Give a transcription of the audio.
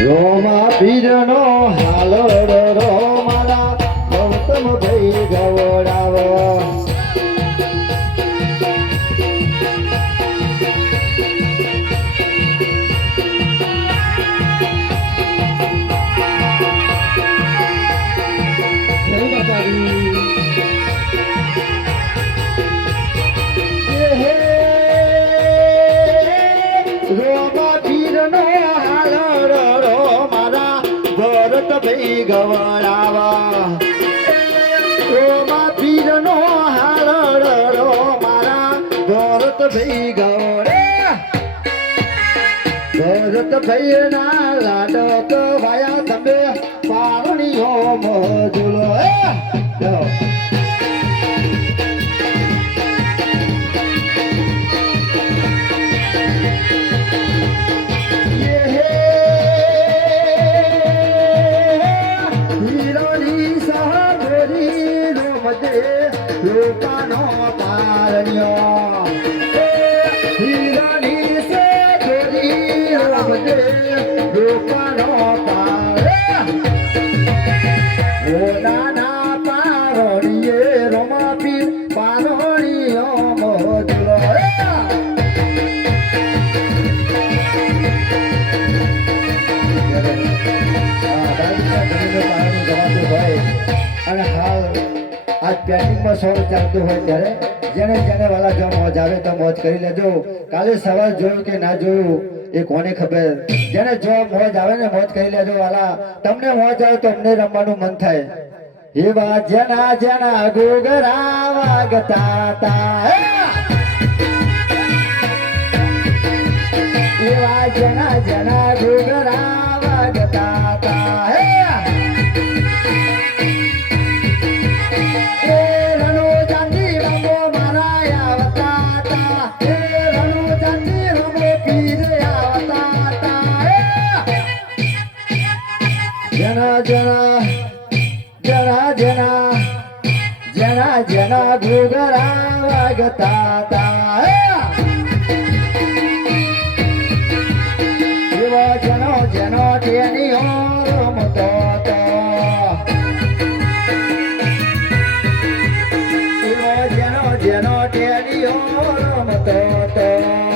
રોમા પીરનો હાલો row ભાઈ ગવડાવા મારા ભરત ભાઈ ગવડે. ભરત ભાઈ ના ભાયા તમે પારણીઓ મજુલો લોકાનો પારણ્યો. હીરોની સહગરી રોમજે લોકાનો પારણ્યો ઓ નાના પારણીએ રોમાપી પારણીઓ મોજલો અને હાલ આ પેન્ડિંગમાં સોંગ ચાલતું હોય ત્યારે જેને જેને વાલા જો મોજ આવે તો મોજ કરી લેજો. કાલે સવાર જોયું કે ના જોયું એ કોને ખબર? જેને જો મોજ આવે ને મોજ કરી લેજો વાલા. તમને મોજ આવે તો અમને રમવાનું મન થાય. એવા જેના જેના ગોગરા વાગતા તા. એવા જેના જેના ગોગરા જના જના જના જના જના જના ઘોઘરા વાગતા તા એવા જનો જનો તેની રમતો એવા જનો જનો તેની રમતો